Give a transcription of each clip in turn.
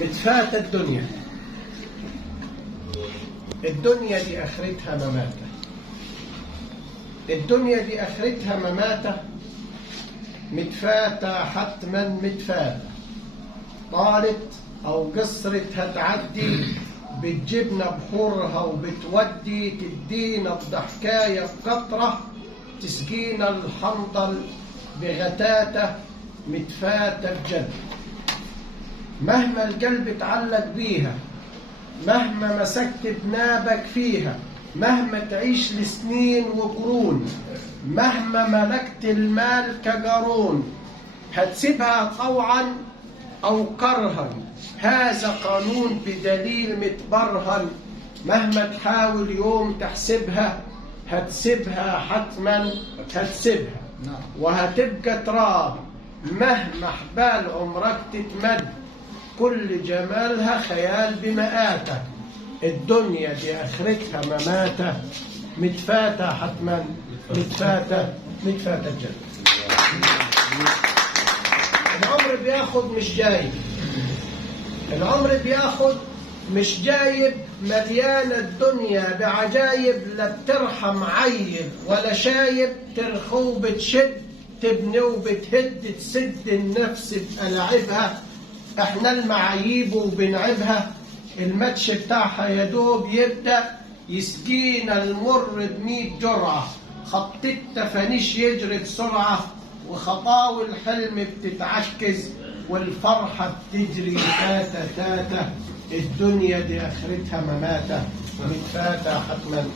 متفاتة الدنيا. الدنيا دي آخرتها مماتة. الدنيا دي آخرتها مماتة. متفاتة حتما متفاتة. طالت أو قصرت هتعدي، بتجيبنا بحورها وبتودي، تدينا بضحكاية بقطرة، تسقينا الحنظل بغتاتة. متفاتة بجد. مهما القلب اتعلق بيها، مهما مسكت بنابك فيها، مهما تعيش لسنين وقرون، مهما ملكت المال كقارون، هتسيبها طوعا أو كرها. هذا قانون بدليل متبرهن. مهما تحاول يوم تحسبها، هتسيبها حتما هتسيبها. وهتبقى تراب مهما حبال عمرك تتمد، كل جمالها خيال بمآتة. الدنيا دي آخرتها مماتة. متفاتة حتما متفاتة جد. العمر بياخد مش جايب. العمر بياخد مش جايب. مليانة الدنيا بعجايب، لا بترحم عيب ولا شايب. ترخو بتشد، تبني وبتهد، تسد النفس بألاعبها. احنا المعايب وبنعبها. الماتش بتاعها يدوب يبدأ، يسقينا المر ب100 جرعة. خط التفانيش يجري بسرعة، وخطاوي الحلم بتتعكز، والفرحة بتجري تاتا تاتا. الدنيا دي آخرتها مماتة. متفاتة حتما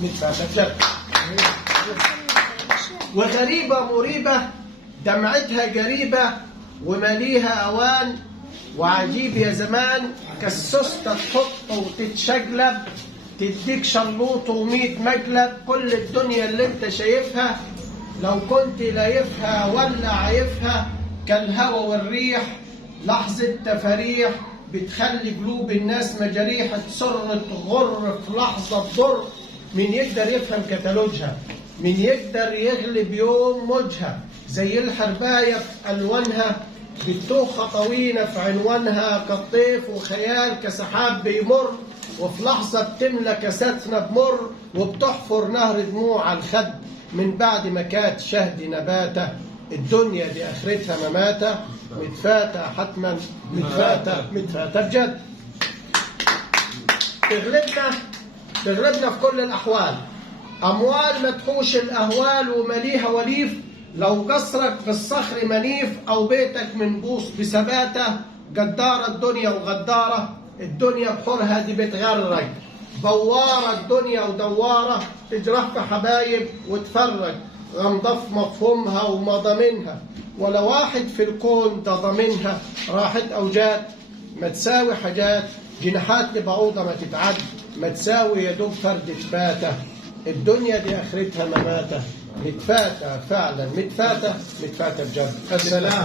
متفاتة جد. وغريبة مريبة، دمعتها قريبة، ومليها أوان. وعجيب يا زمان، كالسوستة تحط وتتشقلب، تديك شلوط و100 مقلب. كل الدنيا اللي انت شايفها، لو كنت لايفها ولا عايفها، كالهوى والريح لحظة تفاريح، بتخلي قلوب الناس مجاريح. تسر تغر في لحظة تضر. مين يقدر يفهم كتالوجها؟ مين يقدر يغلب يوم موجها؟ زي الحرباية في ألوانها، بتوخ خطوينة في عنوانها. كالطيف وخيال كسحاب بيمر، وفي لحظة بتملى كاساتنا بمر، وبتحفر نهر دموع على الخد من بعد ما كانت شهد نباتة. الدنيا دي آخرتها مماتة. متفاتة حتما متفاتة بجد. تغلبنا في كل الأحوال. أموال ما تحوش الأهوال، ومليها وليف. لو قصرك في الصخر منيف، أو بيتك منبوس بثباتة. قدارة الدنيا وغدارة. الدنيا بحورها دي بتغرق. بوارة الدنيا ودوارة، تجرح في حبايب وتفرج. غمضة في مفهومها ومضامنها، ولا واحد في الكون ده ضامنها. راحت أو جات ما تساوي حاجات، جناحات لبعوضة ما تتعد، ما تساوي يدوب فردة باتة. الدنيا دي آخرتها مماتة. متفاتة فعلا متفاتة بجد. السلام.